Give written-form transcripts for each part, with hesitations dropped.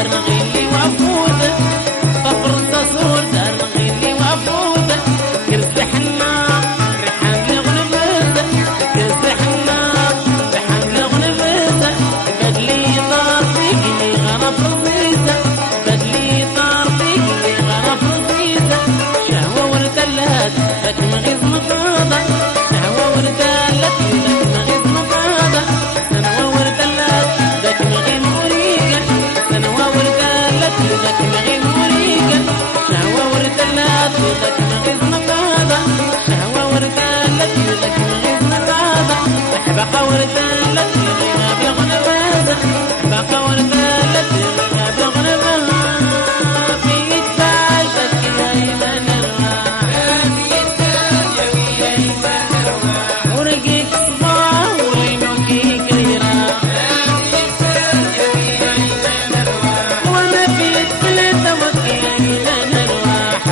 دار نغيلي وعفود طفر الصصور دار نغيلي وعفود كرز حنا ريحان لغنبز كرز حنا ريحان لغنبز بدلي طار فيكي غرف رصيصة بدلي طار فيكي غرف رصيصة شهوة وردلات لك مغيظ مفاضة شهوة وردلات لك مغيظ مفاضة سنوة وردلات لك مغيظ مريقة سنوة وردلات لك مغيظ مريقة شهوة وردلات لك مغيظ مفاضة شهوة وردلات لك مغيظ مفاضة بحبقة وردلات لغينا بغنبازة بحبقة وردلات لغينا بغنبازة في تفالتك يا إيمان ورقيك صباح ولينوكي كريرة وانا في الثلاثة وكي إيمان الواح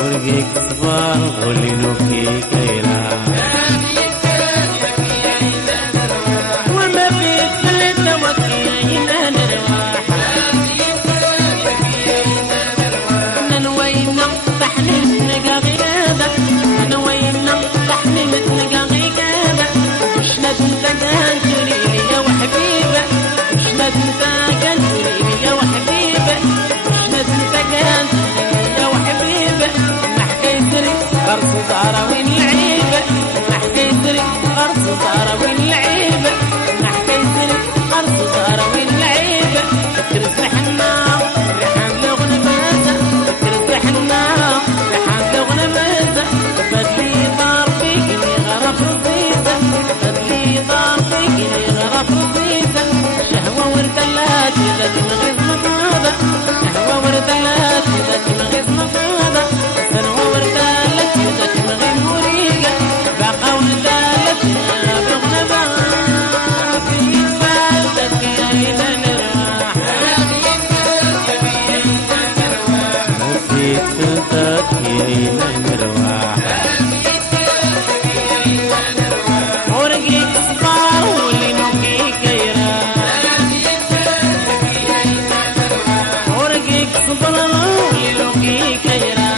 ورقيك صباح ولينوكي كريرة وما في الثلاثة وكي إيمان الواح ننوينا تحليل نقا غيادة ننوينا تحليل نقا غيادة مش ندنت كان تريلي يا وحبيبة مش ندنت كان تريلي يا وحبيبة مش ندنت كان تريلي يا وحبيبة نحكي سري غرس زهرة العيبة نحكي سري غرس زهرة العيبة نحكي سري غرس زهرة العيبة كرز حنا ريحان لغنبازة كرز حنا ريحان لغنبازة بدلي طار فيكي غرف رصيصة بدلي طار فيكي غرف رصيصة شهوة وردلات لك مغيظ مفاضة شهوة وردلات لك مغيظ مفاضة سنوة وردلات لك مغيظ مريقة باقة وردلات بغنبازة في فالتك يا إيمان الواح وفي فالتك يا إيمان الواح ورقيك صباح ولينوكي كيرة ورقيك صباح ولينوكي كيرة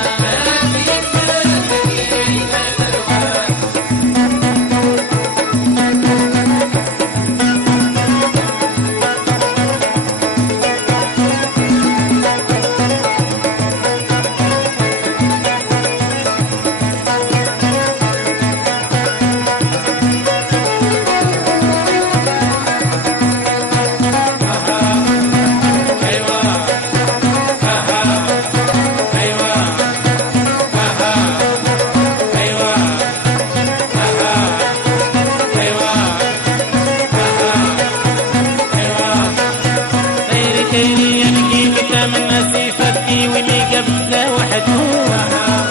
تيري ينقي متى من نسيفتي واللي قبله وحده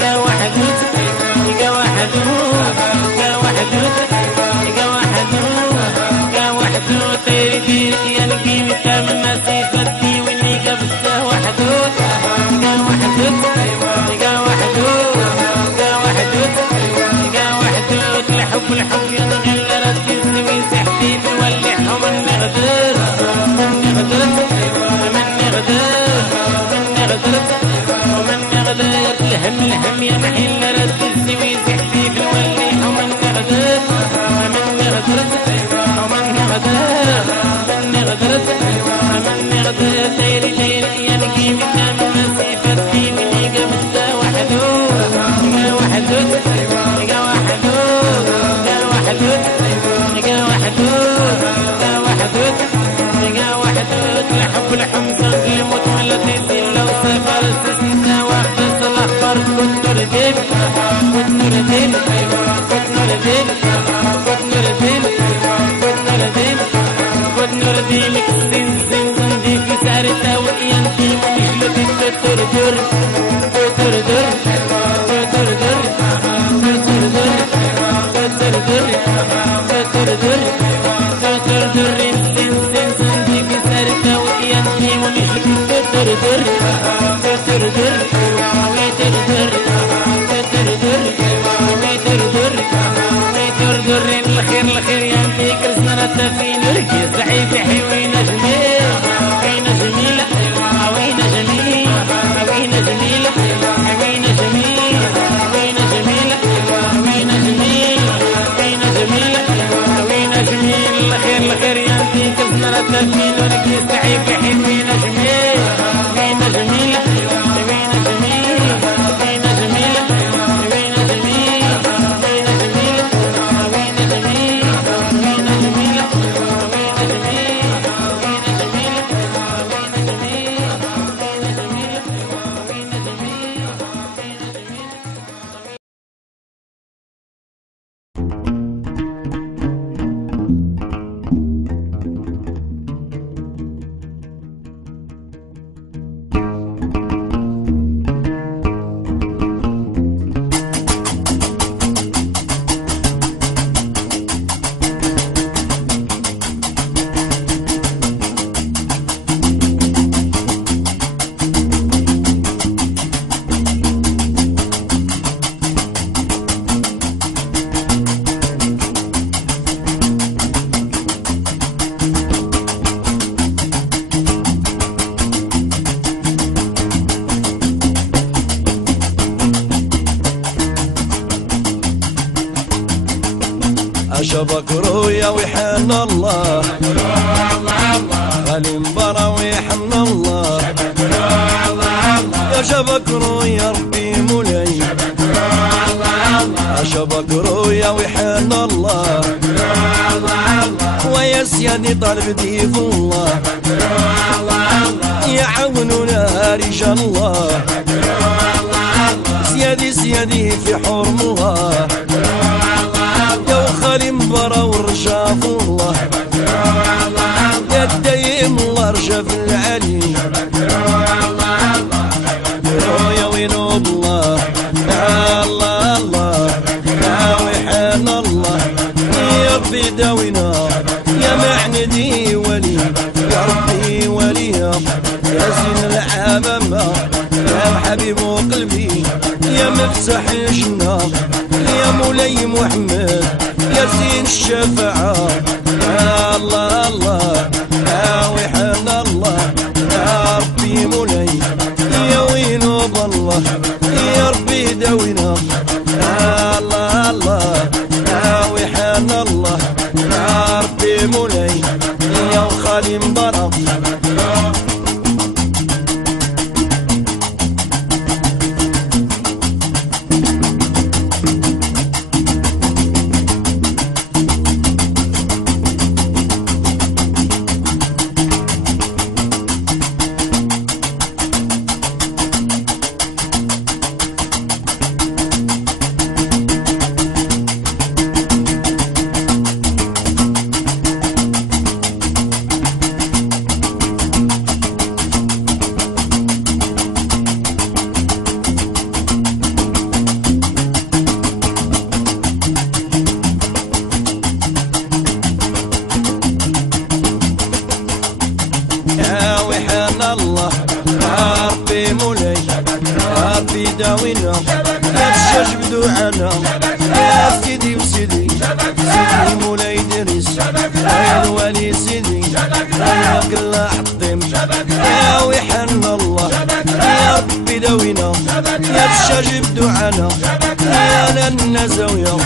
يا وحده يا وحده يا وحده يا وحده يا وحده تيري ينقي متى من نسيفتي واللي قبله وحده يا وحده يا وحده يا وحده يا وحده الحب الحب ينغي لرد الزوي سحتي تولي حمن نغدر ومن غدر الهم يا محل رد الزوي زحتي في الولي ومن غدر ومن غدر تيري تيري ينقي متى من مسيفتي واللي قبله وحده يا وحده يا وحده يا وحده يا وحده يا وحده يا وحده الحب الحمصة الموت والتي لو سافر السنة واحدة الأخبار كنت رديب كنت رديب كنت رديب كنت رديب كنت رديب كنت رديب كسين زين زندي في سارتها وإيانتي ونجلتي تتردر تتردر تتردر تتردر تتردر تتردر تتردر زين زين زندي في سارتها وإيانتي ونجلتي تتردر تتردر ويتردر تتردر ويتردر ويتردر الخير الخير يا انتي كرسنا رتفين ركي سعيد حيوان الخير ينتي كفنا لتلفين ولك يستعيب يحيد وين جميل وين جميل وين جميل وين جميل وين جميل وين جميل وين جميل وين جميل وين شبك رويا ويحن الله غالي مبارا ويحن الله يا شبك رويا ربي مولاي شبك رويا ويحن الله ويا سيادي طالب ديف الله يعاونونا رجال الله سيادي في حرم الله خالي مبارا ورجاف الله يا الدايم الله رجاف العلي يا وينوب الله يا الله الله يا ويحان الله يا ربي داوينا يا معندي ولي يا ربي ولي يا زين العامة يا حبيب قلبي يا مفتاح الجنة يا مولاي محمد يا زين الشفاعة يا الله الله يا ويحان الله يا ربي مولاي يا وينوب الله يا ربي داوينا يا الله الله يا ويحان الله يا ربي مولاي يا خالي مبارك الله يا ربي مولاي يا ربي داوينا يا الشاش بدوعنا يا سيدي وسيدي سيدي مولاي دريس يا الوالي سيدي يا قلا حطيم يا ويحن الله يا ربي داوينا يا الشاش بدوعنا يا لنا زاوية